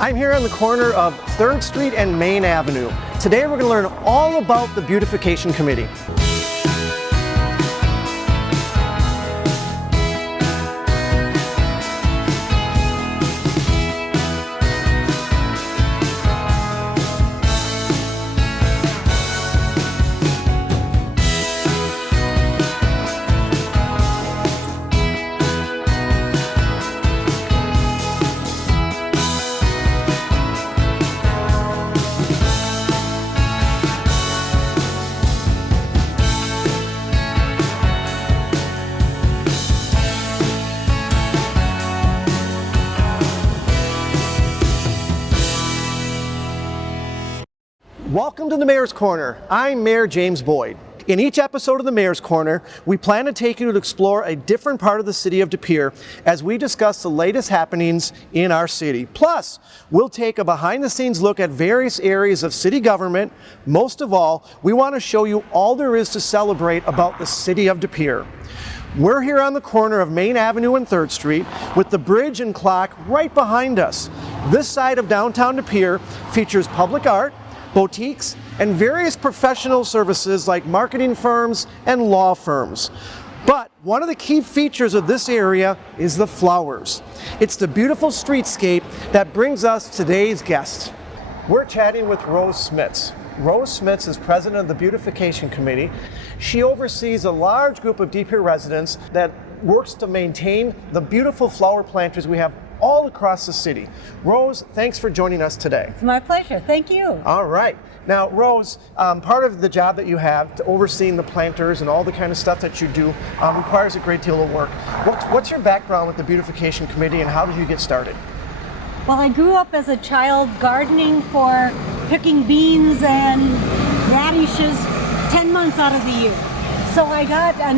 I'm here on the corner of 3rd Street and Main Avenue. Today we're going to learn all about the Beautification Committee. Welcome to the Mayor's Corner. I'm Mayor James Boyd. In each episode of the Mayor's Corner, we plan to take you to explore a different part of the city of De Pere as we discuss the latest happenings in our city. Plus, we'll take a behind-the-scenes look at various areas of city government. Most of all, we want to show you all there is to celebrate about the city of De Pere. We're here on the corner of Main Avenue and 3rd Street with the bridge and clock right behind us. This side of downtown De Pere features public art, boutiques, and various professional services like marketing firms and law firms. But one of the key features of this area is the flowers. It's the beautiful streetscape that brings us today's guest. We're chatting with Rose Smits. Rose Smits is president of the Beautification Committee. She oversees a large group of De Pere residents that works to maintain the beautiful flower planters we have all across the city. Rose, thanks for joining us today. It's my pleasure. Thank you. All right. Now, Rose, part of the job that you have to overseeing the planters and all the kind of stuff that you do requires a great deal of work. What's your background with the Beautification Committee and how did you get started? Well, I grew up as a child gardening for picking beans and radishes 10 months out of the year. So I got a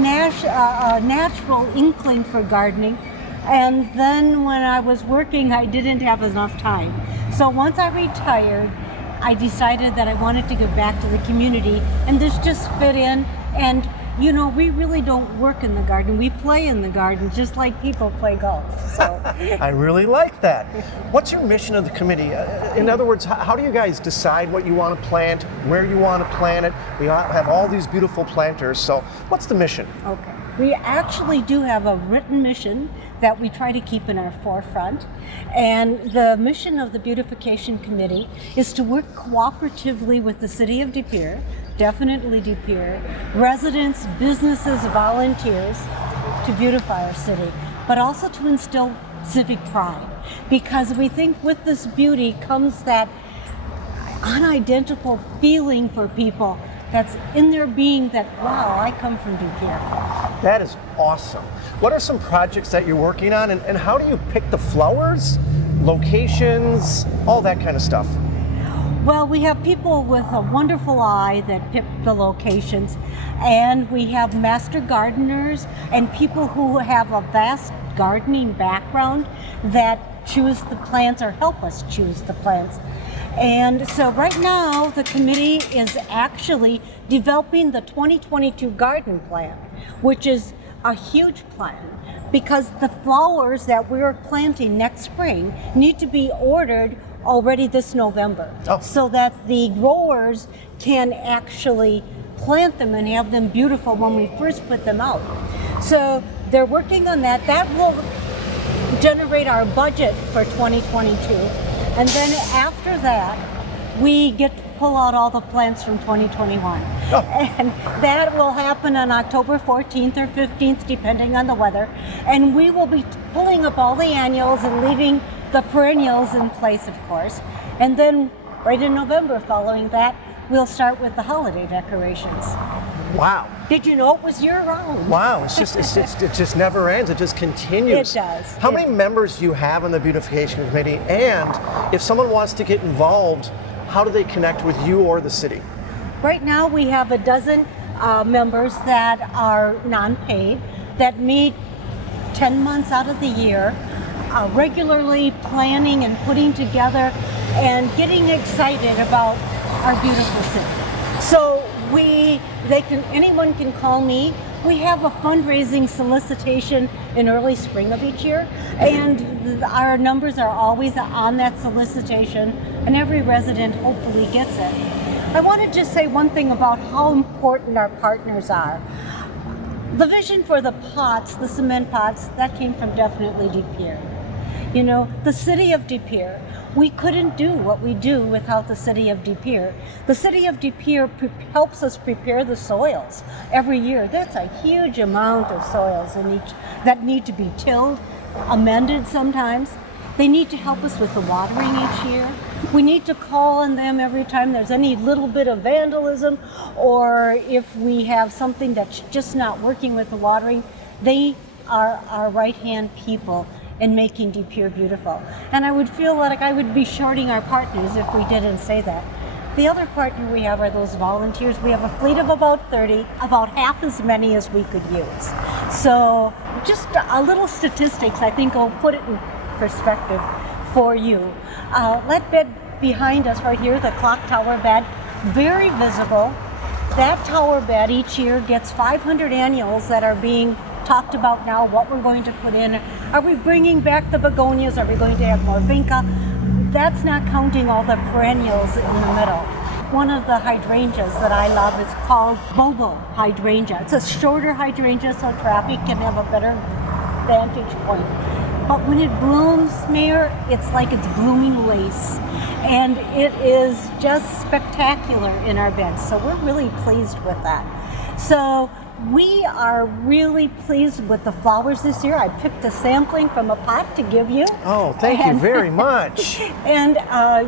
natural inkling for gardening. And then when I was working, I didn't have enough time. So once I retired, I decided that I wanted to give back to the community, and this just fit in. And you know, we really don't work in the garden, we play in the garden just like people play golf. So I really like that. What's your mission of the committee? In other words, how do you guys decide what you want to plant, where you want to plant it? We have all these beautiful planters, so what's the mission? Okay. We actually do have a written mission that we try to keep in our forefront. And the mission of the Beautification Committee is to work cooperatively with the city of De Pere, definitely De Pere, residents, businesses, volunteers, to beautify our city, but also to instill civic pride. Because we think with this beauty comes that unidentifiable feeling for people that's in their being that, wow, I come from De Pere. That is awesome. What are some projects that you're working on, and how do you pick the flowers, locations, all that kind of stuff? Well, we have people with a wonderful eye that pick the locations, and we have master gardeners and people who have a vast gardening background that choose the plants or help us choose the plants. And so right now the committee is actually developing the 2022 garden plan, which is a huge plan because the flowers that we're planting next spring need to be ordered already this November, so that the growers can actually plant them and have them beautiful when we first put them out. So they're working on that. That will generate our budget for 2022. And then after that, we get to pull out all the plants from 2021. And that will happen on October 14th or 15th, depending on the weather. And we will be pulling up all the annuals and leaving the perennials in place, of course. And then right in November following that, we'll start with the holiday decorations. Wow. Did you know it was year-round? Wow, it just never ends, it just continues. It does. How many members do you have on the Beautification Committee? And if someone wants to get involved, how do they connect with you or the city? Right now we have a dozen members that are non-paid, that meet 10 months out of the year, regularly planning and putting together and getting excited about our beautiful city. So anyone can call me we have a fundraising solicitation in early spring of each year, and our numbers are always on that solicitation, and every resident hopefully gets it. I want to just say one thing about how important our partners are. The vision for the pots, the cement pots, that came from definitely De Pere. You know, the city of De Pere. We couldn't do what we do without the city of De Pere. The city of De Pere helps us prepare the soils every year. That's a huge amount of soils that need to be tilled, amended sometimes. They need to help us with the watering each year. We need to call on them every time there's any little bit of vandalism, or if we have something that's just not working with the watering. They are our right-hand people in making De Pere beautiful. And I would feel like I would be shorting our partners if we didn't say that. The other partner we have are those volunteers. We have a fleet of about 30, about half as many as we could use. So just a little statistics, I think will put it in perspective for you. That bed behind us right here, the clock tower bed, very visible. That tower bed each year gets 500 annuals that are being talked about now, what we're going to put in. Are we bringing back the begonias? Are we going to have more vinca? That's not counting all the perennials in the middle. One of the hydrangeas that I love is called Bobo hydrangea. It's a shorter hydrangea so traffic can have a better vantage point. But when it blooms, Mayor, it's like it's blooming lace. And it is just spectacular in our beds. So we're really pleased with that. So we are really pleased with the flowers this year. I picked a sampling from a pot to give you. Oh, thank you very much. And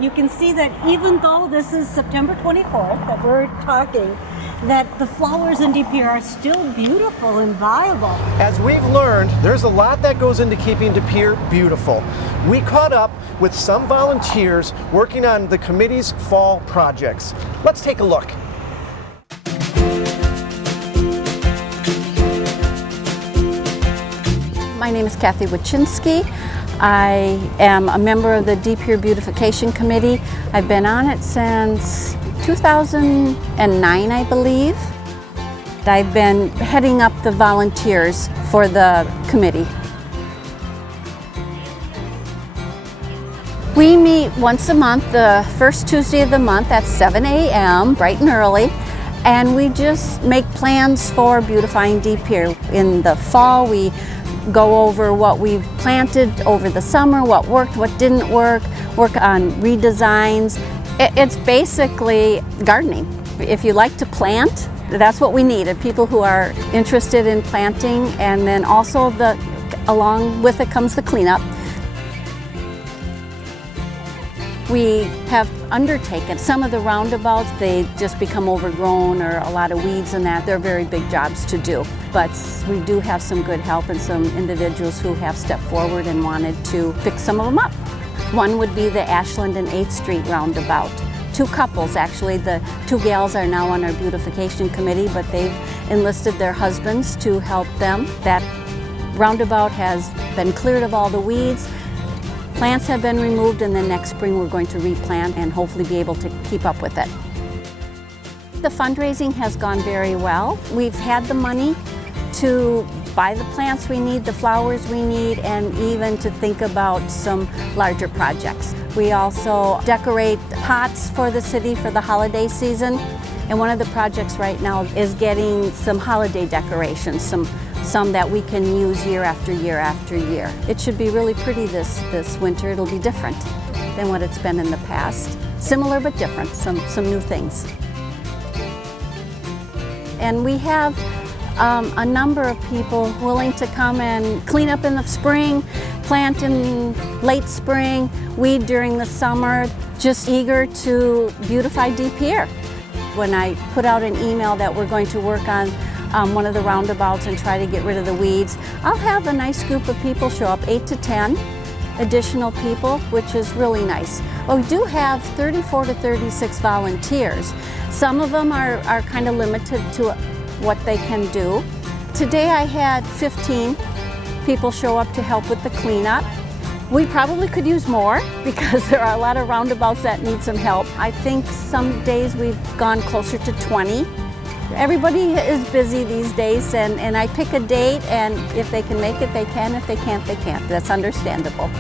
you can see that even though this is September 24th that we're talking, that the flowers in De Pere are still beautiful and viable. As we've learned, there's a lot that goes into keeping De Pere beautiful. We caught up with some volunteers working on the committee's fall projects. Let's take a look. My name is Kathy Wachinski. I am a member of the De Pere Beautification Committee. I've been on it since 2009, I believe. I've been heading up the volunteers for the committee. We meet once a month, the first Tuesday of the month at 7 a.m., bright and early, and we just make plans for beautifying De Pere. In the fall, we go over what we've planted over the summer, what worked, what didn't work on redesigns. It's basically gardening. If you like to plant, that's what we need, people who are interested in planting, and then also along with it comes the cleanup. We have undertaken some of the roundabouts. They just become overgrown or a lot of weeds and that. They're very big jobs to do. But we do have some good help and some individuals who have stepped forward and wanted to fix some of them up. One would be the Ashland and 8th Street roundabout. Two couples, actually. The two gals are now on our beautification committee, but they've enlisted their husbands to help them. That roundabout has been cleared of all the weeds. Plants have been removed, and then next spring we're going to replant and hopefully be able to keep up with it. The fundraising has gone very well. We've had the money to buy the plants we need, the flowers we need, and even to think about some larger projects. We also decorate pots for the city for the holiday season. And one of the projects right now is getting some holiday decorations, some that we can use year after year after year. It should be really pretty this winter. It'll be different than what it's been in the past. Similar but different, some new things. And we have a number of people willing to come and clean up in the spring, plant in late spring, weed during the summer, just eager to beautify De Pere. When I put out an email that we're going to work on one of the roundabouts and try to get rid of the weeds, I'll have a nice group of people show up, 8 to 10 additional people, which is really nice. Well, we do have 34 to 36 volunteers. Some of them are kind of limited to what they can do. Today I had 15 people show up to help with the cleanup. We probably could use more because there are a lot of roundabouts that need some help. I think some days we've gone closer to 20 Everybody is busy these days, and I pick a date, and if they can make it, they can. If they can't, they can't. That's understandable.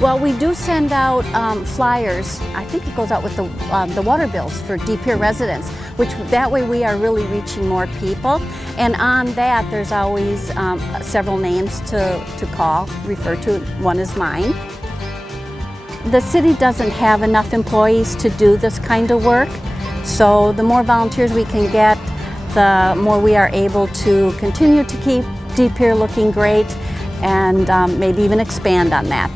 Well, we do send out flyers. I think it goes out with the water bills for De Pere residents, which that way we are really reaching more people. And on that, there's always several names to call, refer to. One is mine. The city doesn't have enough employees to do this kind of work, so the more volunteers we can get, the more we are able to continue to keep De Pere looking great and maybe even expand on that.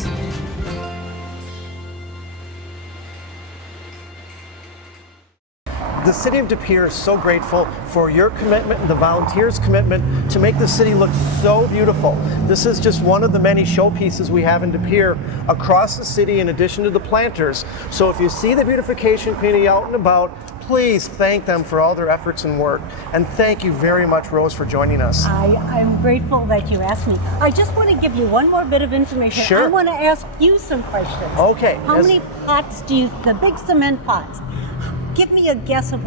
The City of De Pere is so grateful for your commitment and the volunteers' commitment to make the city look so beautiful. This is just one of the many showpieces we have in De Pere across the city in addition to the planters. So if you see the beautification community out and about, please thank them for all their efforts and work. And thank you very much, Rose, for joining us. I'm grateful that you asked me. I just want to give you one more bit of information. Sure. I want to ask you some questions. Okay. How many pots the big cement pots, give me a guess of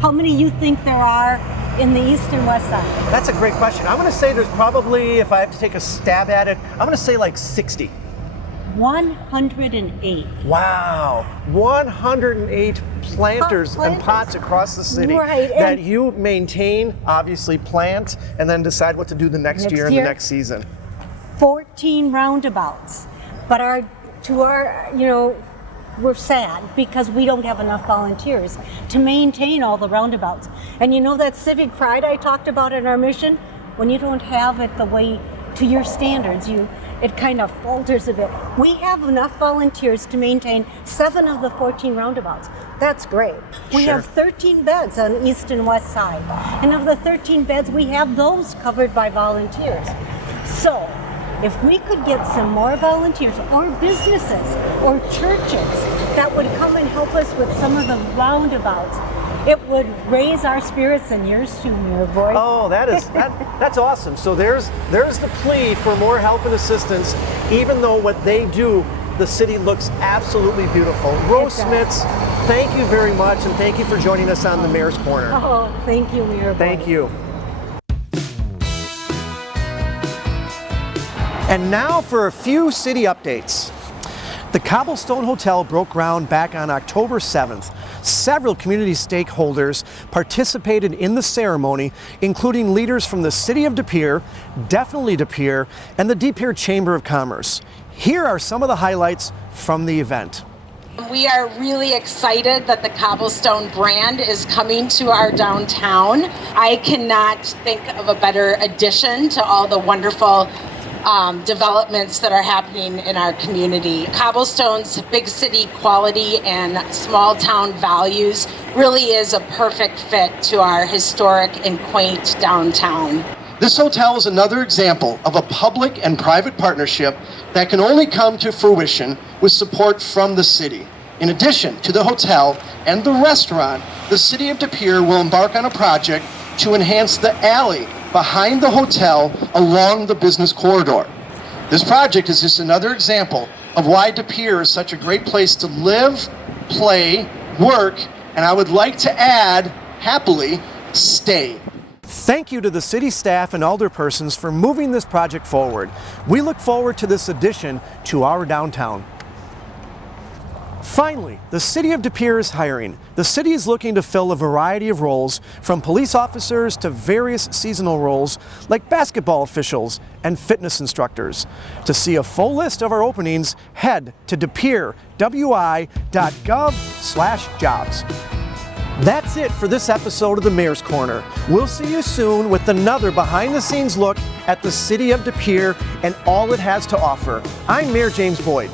how many you think there are in the east and west side? That's a great question. I'm going to say there's probably, if I have to take a stab at it, I'm going to say like 60. 108. Wow, 108 planters and pots across the city that you maintain, obviously plant, and then decide what to do the next year and the next season. 14 roundabouts, but we're sad because we don't have enough volunteers to maintain all the roundabouts. And you know that civic pride I talked about in our mission? When you don't have it the way to your standards, it kind of falters a bit. We have enough volunteers to maintain 7 of the 14 roundabouts. That's great. We have 13 beds on the east and west side. And of the 13 beds, we have those covered by volunteers. So, if we could get some more volunteers or businesses or churches that would come and help us with some of the roundabouts, it would raise our spirits and yours too, Mayor Boyd. Oh, that's awesome. So there's the plea for more help and assistance, even though what they do, the city looks absolutely beautiful. Rose Smits, thank you very much, and thank you for joining us on the Mayor's Corner. Oh, thank you, Mayor Boyd. Thank you. And now for a few city updates. The Cobblestone Hotel broke ground back on October 7th. Several community stakeholders participated in the ceremony, including leaders from the City of De Pere, Definitely De Pere, and the De Pere Chamber of Commerce. Here are some of the highlights from the event. We are really excited that the Cobblestone brand is coming to our downtown. I cannot think of a better addition to all the wonderful developments that are happening in our community. Cobblestone's big city quality and small town values really is a perfect fit to our historic and quaint downtown. This hotel is another example of a public and private partnership that can only come to fruition with support from the city. In addition to the hotel and the restaurant, the City of De Pere will embark on a project to enhance the alley behind the hotel along the business corridor. This project is just another example of why De Pere is such a great place to live, play, work, and I would like to add, happily, stay. Thank you to the city staff and alderpersons for moving this project forward. We look forward to this addition to our downtown. Finally, the City of De Pere is hiring. The city is looking to fill a variety of roles, from police officers to various seasonal roles like basketball officials and fitness instructors. To see a full list of our openings, head to deperewi.gov/jobs. That's it for this episode of the Mayor's Corner. We'll see you soon with another behind-the-scenes look at the City of De Pere and all it has to offer. I'm Mayor James Boyd.